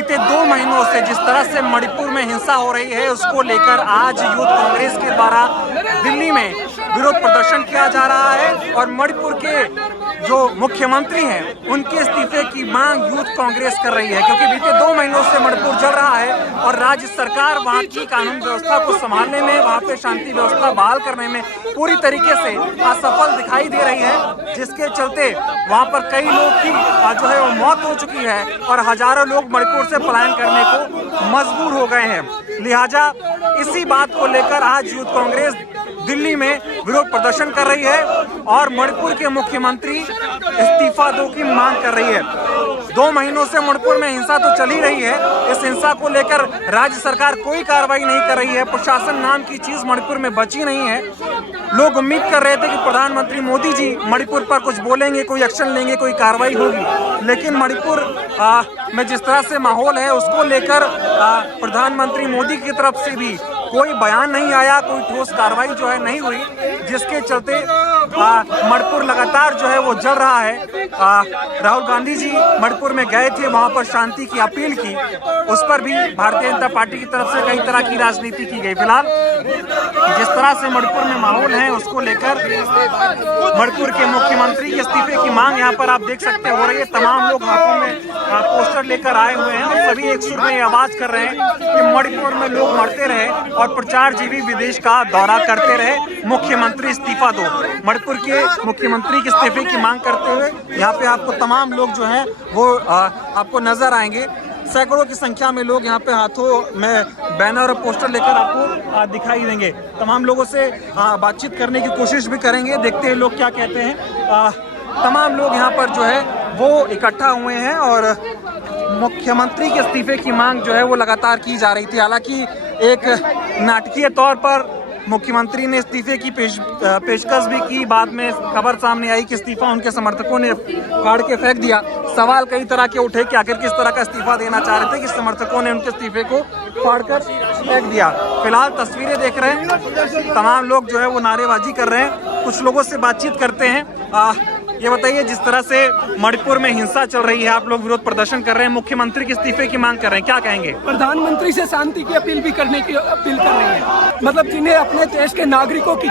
बीते 2 महीनों से जिस तरह से मणिपुर में हिंसा हो रही है उसको लेकर आज यूथ कांग्रेस के द्वारा दिल्ली में विरोध प्रदर्शन किया जा रहा है और मणिपुर के जो मुख्यमंत्री हैं उनके इस्तीफे की मांग यूथ कांग्रेस कर रही है, क्योंकि बीते 2 महीनों से मणिपुर जल रहा है और राज्य सरकार वहां की कानून व्यवस्था को संभालने में, वहां पे शांति व्यवस्था बहाल करने में पूरी तरीके से असफल दिखाई दे रही है, जिसके चलते वहां पर कई लोग की जो है वो मौत हो चुकी है और हजारों लोग मणिपुर से पलायन करने को मजबूर हो गए हैं। लिहाजा इसी बात को लेकर आज यूथ कांग्रेस दिल्ली में विरोध प्रदर्शन कर रही है और मणिपुर के मुख्यमंत्री इस्तीफा दो की मांग कर रही है। 2 महीनों से मणिपुर में हिंसा तो चल ही रही है, इस हिंसा को लेकर राज्य सरकार कोई कार्रवाई नहीं कर रही है, प्रशासन नाम की चीज मणिपुर में बची नहीं है। लोग उम्मीद कर रहे थे कि प्रधानमंत्री मोदी जी मणिपुर पर कुछ बोलेंगे, कोई एक्शन लेंगे, कोई कार्रवाई होगी, लेकिन मणिपुर में जिस तरह से माहौल है उसको लेकर प्रधानमंत्री मोदी की तरफ से भी कोई बयान नहीं आया, कोई ठोस कार्रवाई जो है नहीं हुई, जिसके चलते मणिपुर लगातार जो है वो जल रहा है। राहुल गांधी जी मणिपुर में गए थे, वहां पर शांति की अपील की, उस पर भी भारतीय जनता पार्टी की तरफ से कई तरह की राजनीति की गई। फिलहाल जिस तरह से मणिपुर में माहौल है उसको लेकर मणिपुर के मुख्यमंत्री के इस्तीफे की मांग यहाँ पर आप देख सकते हो रही है। तमाम लोग हाथों में पोस्टर लेकर आए हुए हैं और सभी एक सुर में आवाज कर रहे हैं कि मणिपुर में लोग मरते रहे और प्रचार जीवी विदेश का दौरा करते रहे, मुख्यमंत्री इस्तीफा दो। मणिपुर के मुख्यमंत्री के इस्तीफे की मांग करते हुए यहाँ पे आपको तमाम लोग जो हैं वो आपको नजर आएंगे। सैकड़ों की संख्या में लोग यहाँ पे हाथों में बैनर और पोस्टर लेकर आपको दिखाई देंगे। तमाम लोगों से बातचीत करने की कोशिश भी करेंगे, देखते हैं लोग क्या कहते हैं। तमाम लोग यहाँ पर जो है वो इकट्ठा हुए हैं और मुख्यमंत्री के इस्तीफे की मांग जो है वो लगातार की जा रही थी। हालांकि एक नाटकीय तौर पर मुख्यमंत्री ने इस्तीफे की पेशकश भी की, बाद में खबर सामने आई कि इस्तीफा उनके समर्थकों ने फाड़ के फेंक दिया। सवाल कई तरह के उठे कि आखिर किस तरह का इस्तीफा देना चाह रहे थे कि समर्थकों ने उनके इस्तीफे को फाड़कर फेंक दिया। फिलहाल तस्वीरें देख रहे हैं, तमाम लोग जो है वो नारेबाजी कर रहे हैं। कुछ लोगों से बातचीत करते हैं। ये बताइए, जिस तरह से मणिपुर में हिंसा चल रही है, आप लोग विरोध प्रदर्शन कर रहे हैं, मुख्यमंत्री के इस्तीफे की मांग कर रहे हैं, क्या कहेंगे? प्रधानमंत्री से शांति की अपील भी करने की अपील कर रहे हैं। मतलब जिन्हें अपने देश के नागरिकों की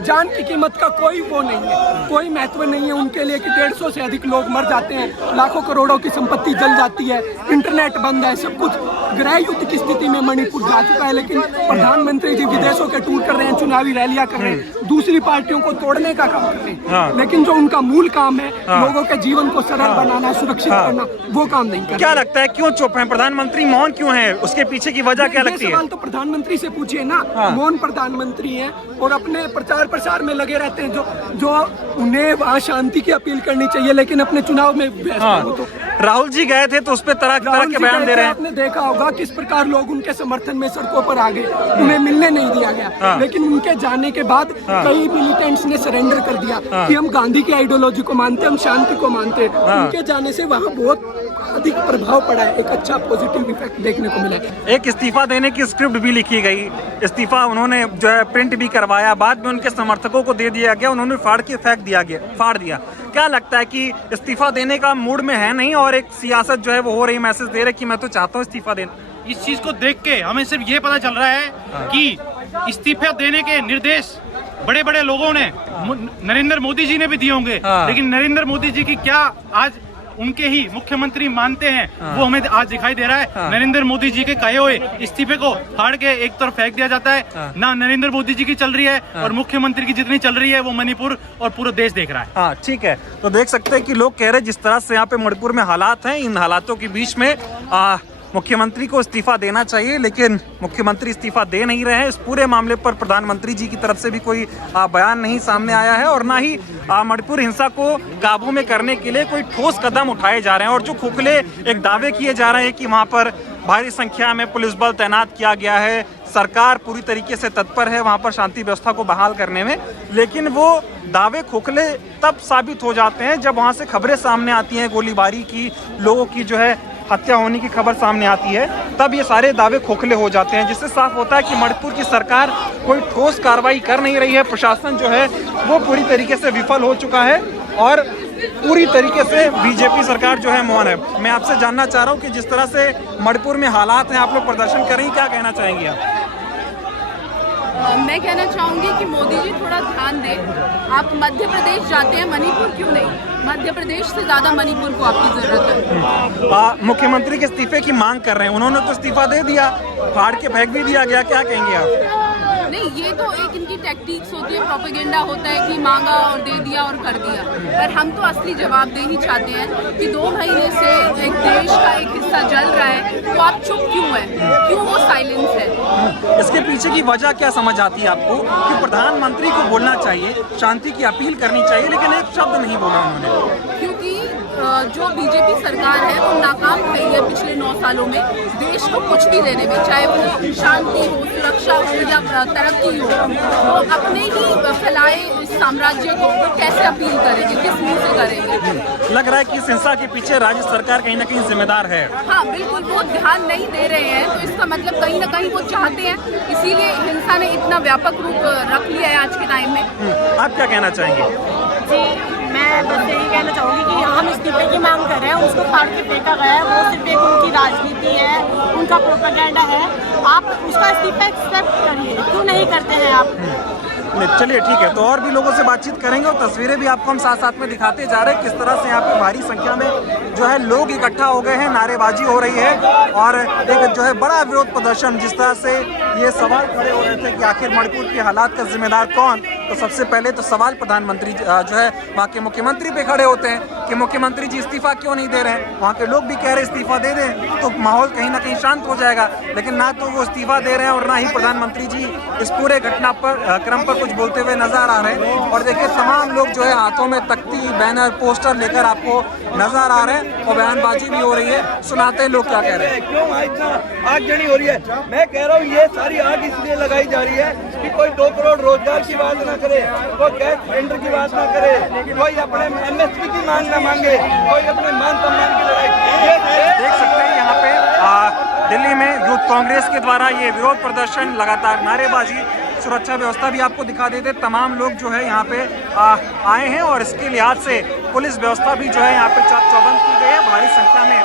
जान की कीमत का कोई वो नहीं है, कोई महत्व नहीं है उनके लिए कि 150 से अधिक लोग मर जाते हैं, लाखों करोड़ों की संपत्ति जल जाती है, इंटरनेट बंद है, सब कुछ गृह युद्ध की स्थिति में मणिपुर जा चुका है। लेकिन प्रधानमंत्री जी विदेशों के टूर कर रहे हैं, चुनावी रैलियां कर रहे हैं, दूसरी पार्टियों को तोड़ने का काम कर रहे हैं, लेकिन जो उनका मूल काम है लोगों के जीवन को सरल बनाना, सुरक्षित करना, वो काम नहीं कर रहे। क्या लगता है क्यों चुप है प्रधानमंत्री, मौन क्यों है, उसके पीछे की वजह क्या लगती है? सवाल तो प्रधानमंत्री से पूछिए ना। मौन प्रधानमंत्री है और अपने प्रचार प्रसार में लगे रहते हैं, जो उन्हें वहाँ शांति की अपील करनी चाहिए, लेकिन अपने चुनाव में तो राहुल जी गए थे तो उस पर तरह के बयान दे रहे हैं। आपने देखा होगा किस प्रकार लोग उनके समर्थन में सड़कों पर आ गए, उन्हें मिलने नहीं दिया गया, लेकिन उनके जाने के बाद कई मिलिटेंट्स ने सरेंडर कर दिया कि हम गांधी की आइडियोलॉजी को मानते, हम शांति को मानते। उनके जाने से वहाँ बहुत अधिक प्रभाव पड़ा है, एक अच्छा पॉजिटिव इफेक्ट देखने को मिला है। एक इस्तीफा देने की स्क्रिप्ट भी लिखी गई, इस्तीफा उन्होंने जो है प्रिंट भी करवाया, बाद में उनके समर्थकों को दे दिया गया, उन्होंने फाड़ के फेंक दिया गया, फाड़ दिया। क्या लगता है कि इस्तीफा देने का मूड में है नहीं और एक सियासत जो है वो हो रही, मैसेज दे रहे कि मैं तो चाहता हूँ इस्तीफा देना? इस चीज को देख के हमें सिर्फ ये पता चल रहा है कि इस्तीफा देने के निर्देश बड़े बड़े लोगों ने, नरेंद्र मोदी जी ने भी दिए होंगे, लेकिन नरेंद्र मोदी जी की क्या आज उनके ही मुख्यमंत्री मानते हैं वो हमें आज दिखाई दे रहा है। नरेंद्र मोदी जी के कहे हुए इस्तीफे को फाड़ के एक तरफ फेंक दिया जाता है। ना नरेंद्र मोदी जी की चल रही है और मुख्यमंत्री की जितनी चल रही है वो मणिपुर और पूरा देश देख रहा है। हाँ, ठीक है। तो देख सकते हैं कि लोग कह रहे हैं जिस तरह से यहाँ पे मणिपुर में हालात हैं, इन हालातों के बीच में मुख्यमंत्री को इस्तीफा देना चाहिए, लेकिन मुख्यमंत्री इस्तीफा दे नहीं रहे हैं। इस पूरे मामले पर प्रधानमंत्री जी की तरफ से भी कोई बयान नहीं सामने आया है और ना ही मणिपुर हिंसा को काबू में करने के लिए कोई ठोस कदम उठाए जा रहे हैं। और जो खोखले एक दावे किए जा रहे हैं कि वहाँ पर भारी संख्या में पुलिस बल तैनात किया गया है, सरकार पूरी तरीके से तत्पर है वहाँ पर शांति व्यवस्था को बहाल करने में, लेकिन वो दावे खोखले तब साबित हो जाते हैं जब वहाँ से खबरें सामने आती हैं, गोलीबारी की, लोगों की जो है हत्या होने की खबर सामने आती है, तब ये सारे दावे खोखले हो जाते हैं, जिससे साफ होता है कि मणिपुर की सरकार कोई ठोस कार्रवाई कर नहीं रही है। प्रशासन जो है वो पूरी तरीके से विफल हो चुका है और पूरी तरीके से बीजेपी सरकार जो है मौन है। मैं आपसे जानना चाह रहा हूँ कि जिस तरह से मणिपुर में हालात हैं, आप लोग प्रदर्शन कर रही हैं, क्या कहना चाहेंगी आप? मैं कहना चाहूँगी कि मोदी जी थोड़ा ध्यान दें। आप मध्य प्रदेश जाते हैं, मणिपुर क्यों नहीं? मध्य प्रदेश से ज़्यादा मणिपुर को आपकी ज़रूरत है। मुख्यमंत्री के इस्तीफे की मांग कर रहे हैं, उन्होंने तो इस्तीफा दे दिया, फाड़ के फेंक भी दिया गया, क्या कहेंगे आप? नहीं, ये तो एक इनकी टैक्टिक्स होती है, प्रोपेगेंडा होता है कि मांगा और दे दिया और कर दिया। पर हम तो असली जवाबदेही चाहते हैं कि 2 महीने से एक देश का एक हिस्सा जल रहा है, तो आप चुप क्यों हैं? क्यों वो साइलेंस है? इसके पीछे की वजह क्या समझ आती है आपको कि प्रधानमंत्री को बोलना चाहिए, शांति की अपील करनी चाहिए, लेकिन एक शब्द नहीं बोला उन्होंने? क्योंकि जो बीजेपी सरकार है वो नाकाम रही है पिछले 9 सालों में देश को कुछ भी देने में, चाहे वो शांति हो, सुरक्षा हो या तरक्की हो। वो अपने ही फैलाए इस साम्राज्य को कैसे अपील करेंगे, किस मुंह से करेंगे? लग रहा है कि इस हिंसा के पीछे राज्य सरकार कहीं ना कहीं जिम्मेदार है। हाँ बिल्कुल, वो ध्यान नहीं दे रहे हैं, तो इसका मतलब कहीं ना कहीं वो चाहते हैं, इसीलिए हिंसा ने इतना व्यापक रूप रख लिया है आज के टाइम में। आप क्या कहना चाहेंगे? जी, मैं बस यही कहना चाहूँगी कि हम इस्तीफे की मांग कर रहे हैं, उसको फाड़ के फेंका गया है, वो सिर्फ एक उनकी राजनीति है, उनका प्रोपेगेंडा है। आप उसका इस्तीफा एक्सेप्ट करिए, क्यों नहीं करते हैं आप? चलिए ठीक है, तो और भी लोगों से बातचीत करेंगे और तस्वीरें भी आपको हम साथ साथ में दिखाते जा रहे हैं किस तरह से यहाँ पे भारी संख्या में जो है लोग इकट्ठा हो गए हैं, नारेबाजी हो रही है और एक जो है बड़ा विरोध प्रदर्शन। जिस तरह से ये सवाल खड़े हो रहे थे कि आखिर मणिपुर के हालात का जिम्मेदार कौन, तो सबसे पहले तो सवाल प्रधानमंत्री जो है वहाँ के मुख्यमंत्री पे खड़े होते हैं कि मुख्यमंत्री जी इस्तीफा क्यों नहीं दे रहे हैं। वहाँ के लोग भी कह रहे इस्तीफा दे दें तो माहौल कहीं ना कहीं शांत हो जाएगा, लेकिन ना तो वो इस्तीफा दे रहे हैं और ना ही प्रधानमंत्री जी इस पूरे घटना पर क्रम पर कुछ बोलते हुए नजर आ रहे हैं। और देखिए तमाम लोग जो है हाथों में तख्ती, बैनर, पोस्टर लेकर आपको नजर आ रहे हैं और बयानबाजी भी हो रही है। सुनाते हैं लोग क्या कह रहे हैं। क्यों आगजनी हो रही है? मैं कह रहा हूँ ये सारी आग इसलिए लगाई जा रही है कि कोई 2 करोड़ रोजगार की बात ना करे, कोई गैस सिलेंडर की बात ना करे, कोई अपने MSP की मांग ना मांगे, कोई अपने मान सम्मान की लड़ाई। देख सकते हैं यहाँ पे दिल्ली में यूथ कांग्रेस के द्वारा ये विरोध प्रदर्शन, लगातार नारेबाजी, सुरक्षा व्यवस्था भी आपको दिखा देते। तमाम लोग जो है यहाँ पे आए हैं और इसके लिहाज से पुलिस व्यवस्था भी जो है यहाँ पे चाक चौबंद की गई है। भारी संख्या में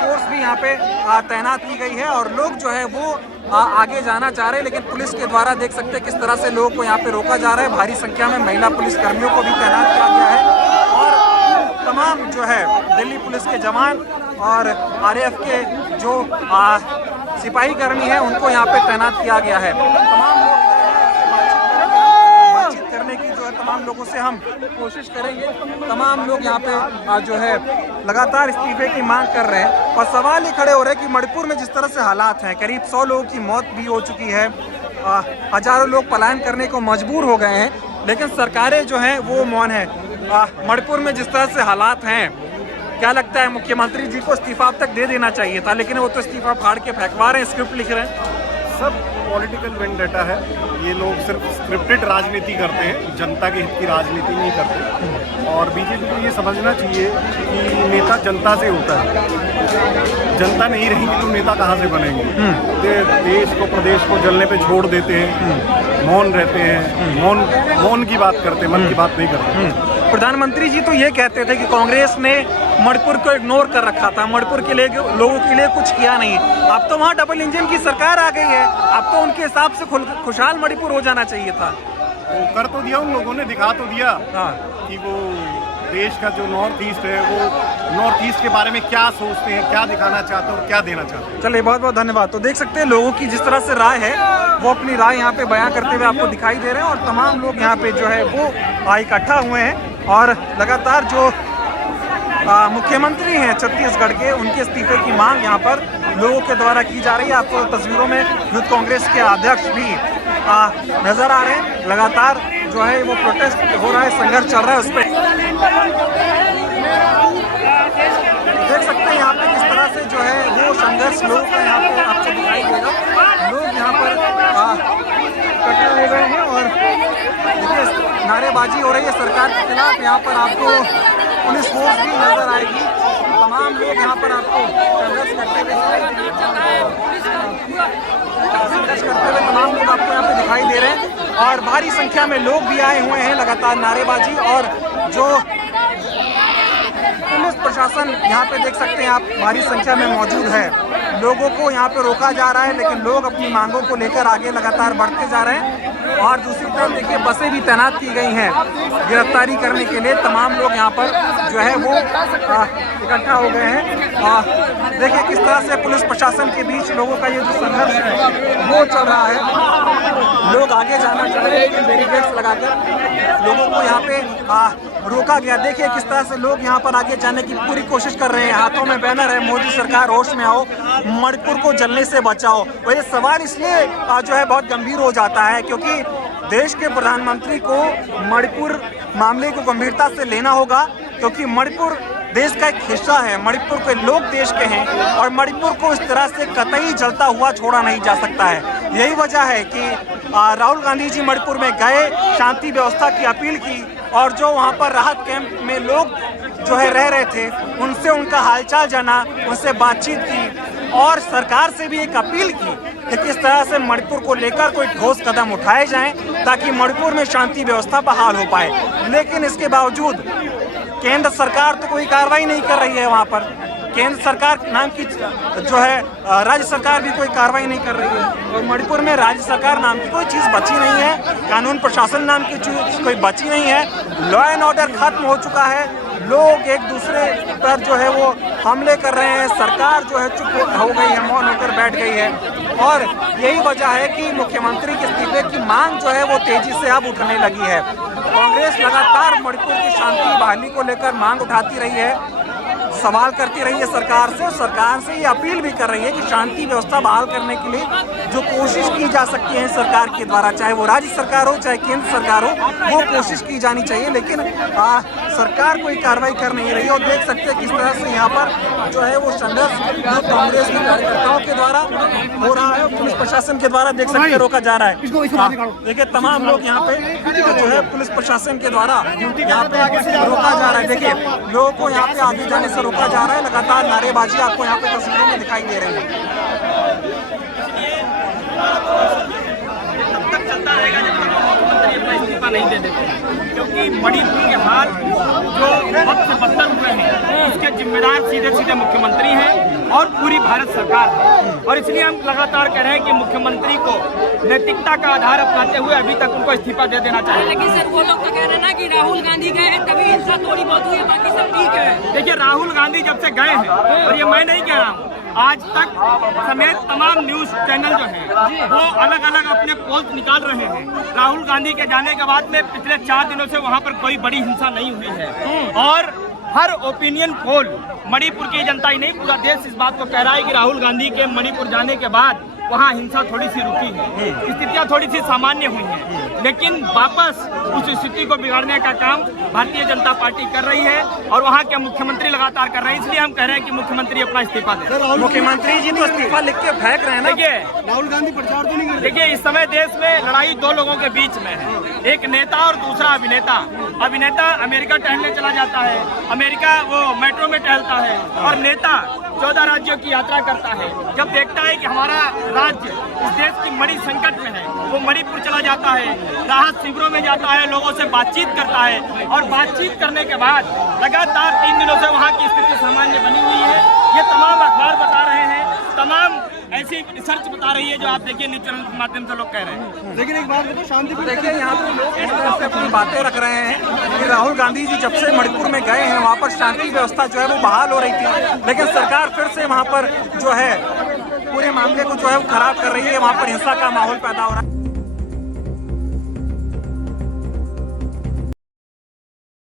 फोर्स भी यहाँ पे तैनात की गई है और लोग जो है वो आगे जाना चाह रहे हैं, लेकिन पुलिस के द्वारा देख सकते हैं किस तरह से लोगों को यहाँ पे रोका जा रहा है। भारी संख्या में महिला पुलिस कर्मियों को भी तैनात किया गया है और तमाम जो है दिल्ली पुलिस के जवान और RAF के जो सिपाही कर्मी हैं उनको यहाँ पे तैनात किया गया है। तमाम लोग बातचीत करने की जो है तमाम लोगों से हम कोशिश करेंगे। तमाम लोग यहाँ पे जो है लगातार इस्तीफे की मांग कर रहे हैं और सवाल ही खड़े हो रहे हैं कि मणिपुर में जिस तरह से हालात हैं, करीब 100 लोगों की मौत भी हो चुकी है, हजारों लोग पलायन करने को मजबूर हो गए हैं, लेकिन सरकारें जो हैं वो मौन है। मणिपुर में जिस तरह से हालात हैं, क्या लगता है मुख्यमंत्री जी को इस्तीफा अब तक दे देना चाहिए था, लेकिन वो तो इस्तीफा फाड़ के फेंकवा रहे हैं, स्क्रिप्ट लिख रहे हैं। सब पॉलिटिकल वेंडेटा है। ये लोग सिर्फ स्क्रिप्टेड राजनीति करते हैं, जनता के हित की राजनीति नहीं करते। और बीजेपी को ये समझना चाहिए कि नेता जनता से होता है, जनता नहीं रहेंगी तो नेता कहाँ से बनेंगे। देश को, प्रदेश को जलने पे छोड़ देते हैं, मौन रहते हैं, मौन की बात करते हैं, मन की बात नहीं करते। प्रधानमंत्री जी तो ये कहते थे कि कांग्रेस ने मणिपुर को इग्नोर कर रखा था, मणिपुर के लिए लोगों के लिए कुछ किया नहीं। अब तो वहाँ डबल इंजन की सरकार आ गई है, अब तो उनके हिसाब से खुशहाल मणिपुर हो जाना चाहिए था। वो कर तो दिया उन लोगों ने, दिखा तो दिया कि वो देश का जो नॉर्थ ईस्ट है वो नॉर्थ ईस्ट के बारे में क्या सोचते हैं, क्या दिखाना चाहते हैं और क्या देना चाहते हैं। चलिए बहुत बहुत धन्यवाद। तो देख सकते हैं लोगों की जिस तरह से राय है वो अपनी राय यहाँ पे बयां करते हुए आपको दिखाई दे रहे हैं और तमाम लोग यहाँ पे जो है वो इकट्ठा हुए हैं और लगातार जो मुख्यमंत्री हैं छत्तीसगढ़ के, उनके इस्तीफे की मांग यहाँ पर लोगों के द्वारा की जा रही है। आपको तस्वीरों में यूथ कांग्रेस के अध्यक्ष भी नजर आ रहे हैं। लगातार जो है वो प्रोटेस्ट हो रहा है, संघर्ष चल रहा है उस पर। देख सकते हैं यहाँ पे किस तरह से जो है वो संघर्ष लोग यहाँ पे आपको दिखाई देगा। लोग यहाँ पर इकट्ठा हो गए हैं और देखिए नारेबाजी हो रही है सरकार के खिलाफ। यहाँ पर आपको पुलिस फोर्स भी नजर आएगी। तमाम लोग यहाँ पर आपको संघर्ष करते हुए तमाम लोग आपको यहाँ पे दिखाई दे रहे हैं और भारी संख्या में लोग भी आए हुए हैं। लगातार नारेबाजी और जो प्रशासन यहाँ पे देख सकते हैं आप, भारी संख्या में मौजूद है। लोगों को यहाँ पे रोका जा रहा है, लेकिन लोग अपनी मांगों को लेकर आगे लगातार बढ़ते जा रहे हैं। और दूसरी तरफ देखिए बसें भी तैनात की गई हैं गिरफ्तारी करने के लिए। तमाम लोग यहाँ पर जो है वो इकट्ठा हो गए हैं। देखिए किस तरह से पुलिस प्रशासन के बीच लोगों का ये जो संघर्ष है वो चल रहा है। लोग आगे जाना चाह रहे हैं, लेकिन बैरिकेड्स लगाकर लोगों को यहाँ पे रोका गया। देखिए किस तरह से लोग यहाँ पर आगे जाने की पूरी कोशिश कर रहे हैं। हाथों में बैनर है, मोदी सरकार होश में आओ, मणिपुर को जलने से बचाओ। और ये सवाल इसलिए जो है बहुत गंभीर हो जाता है क्योंकि देश के प्रधानमंत्री को मणिपुर मामले को गंभीरता से लेना होगा, क्योंकि मणिपुर देश का एक हिस्सा है, मणिपुर के लोग देश के हैं और मणिपुर को इस तरह से कतई जलता हुआ छोड़ा नहीं जा सकता है। यही वजह है कि राहुल गांधी जी मणिपुर में गए, शांति व्यवस्था की अपील की और जो वहाँ पर राहत कैंप में लोग जो है रह रहे थे उनसे उनका हालचाल जाना, उनसे बातचीत की और सरकार से भी एक अपील की कि किस तरह से मणिपुर को लेकर कोई ठोस कदम उठाए जाएं ताकि मणिपुर में शांति व्यवस्था बहाल हो पाए। लेकिन इसके बावजूद केंद्र सरकार तो कोई कार्रवाई नहीं कर रही है। वहाँ पर केंद्र सरकार नाम की जो है राज्य सरकार भी कोई कार्रवाई नहीं कर रही है और मणिपुर में राज्य सरकार नाम की कोई चीज़ बची नहीं है, कानून प्रशासन नाम की चीज़ कोई बची नहीं है। लॉ एंड ऑर्डर खत्म हो चुका है, लोग एक दूसरे पर जो है वो हमले कर रहे हैं, सरकार जो है चुप हो गई है, मौन होकर बैठ गई है। और यही वजह है कि मुख्यमंत्री के इस्तीफे की मांग जो है वो तेजी से अब उठने लगी है। कांग्रेस लगातार मणिपुर की शांति बहाली को लेकर मांग उठाती रही है, सवाल करती रही है सरकार से ये अपील भी कर रही है कि शांति व्यवस्था बहाल करने के लिए जो कोशिश की जा सकती है सरकार के द्वारा, चाहे वो राज्य सरकार हो चाहे केंद्र सरकार हो, वो कोशिश की जानी चाहिए। लेकिन सरकार कोई कार्रवाई कर नहीं रही है और देख सकते हैं किस तरह से यहाँ पर जो है वो संघर्ष जो कांग्रेस के कार्यकर्ताओं के द्वारा हो रहा है, पुलिस प्रशासन के द्वारा देख सकते रोका जा रहा है। देखिए तमाम लोग यहाँ पे जो है पुलिस प्रशासन के द्वारा यहाँ पे रोका जा रहा है। देखिए लोगों को यहाँ पे आगे जाने से रोका जा रहा है, लगातार नारेबाजी आपको यहाँ पे तस्वीरों में दिखाई दे रही है। तब तक चलता रहेगा जब तक मुख्यमंत्री अपना इस्तीफा नहीं दे देते, क्योंकि मणिपुर के हाल जो वक्त से बदतर हुए हैं उसके जिम्मेदार सीधे सीधे मुख्यमंत्री हैं और पूरी भारत सरकार है। और इसलिए हम लगातार कह रहे हैं कि मुख्यमंत्री को नैतिकता का आधार अपनाते हुए अभी तक उनको इस्तीफा दे देना चाहिए। लेकिन सर वो लोग तो कह रहे हैं ना कि राहुल गांधी गए हैं तभी हिंसा थोड़ी बहुत हुई है, बाकी सब ठीक है। देखिए राहुल गांधी जब से गए हैं, और ये मैं नहीं कह रहा हूँ, आज तक समेत तमाम न्यूज चैनल जो हैं वो अलग अलग अपने पोल्स निकाल रहे हैं। राहुल गांधी के जाने के बाद में पिछले 4 दिनों से वहाँ पर कोई बड़ी हिंसा नहीं हुई है और हर ओपिनियन पोल, मणिपुर की जनता ही नहीं पूरा देश इस बात को कह रहा है कि राहुल गांधी के मणिपुर जाने के बाद वहाँ हिंसा थोड़ी सी रुकी है, स्थितियाँ थोड़ी सी सामान्य हुई हैं, लेकिन वापस उस स्थिति को बिगाड़ने का काम भारतीय जनता पार्टी कर रही है और वहाँ के मुख्यमंत्री लगातार कर रहे हैं। इसलिए हम कह रहे हैं कि मुख्यमंत्री अपना इस्तीफा दें। मुख्यमंत्री जी तो इस्तीफा लिख के फेंक रहे हैं ना। देखिए राहुल गांधी प्रचार तो नहीं कर रहे। देखिए इस समय देश में लड़ाई 2 लोगों के बीच में है, एक नेता और दूसरा अभिनेता। अभिनेता अमेरिका टहलने चला जाता है, अमेरिका वो मेट्रो में टहलता है, और नेता 14 राज्यों की यात्रा करता है। जब देखता है कि हमारा राज्य इस देश की बड़ी संकट में है, वो मणिपुर चला जाता है, राहत शिविरों में जाता है, लोगों से बातचीत करता है और बातचीत करने के बाद लगातार 3 दिनों से वहाँ की स्थिति सामान्य बनी हुई है। ये तमाम अखबार बता रहे हैं, तमाम ऐसी रिसर्च बता रही है जो आप देखिए न्यूज चैनल के माध्यम से लोग कह रहे हैं। लेकिन एक बात देखो, शांति देखिए यहाँ पे लोग इस तरह से अपनी बातें रख रहे हैं कि राहुल गांधी जी जब से मणिपुर में गए हैं वहाँ पर शांति व्यवस्था जो है वो बहाल हो रही थी, लेकिन सरकार फिर से वहाँ पर जो है पूरे मामले को जो है वो खराब कर रही है, वहाँ पर हिंसा का माहौल पैदा हो रहा है।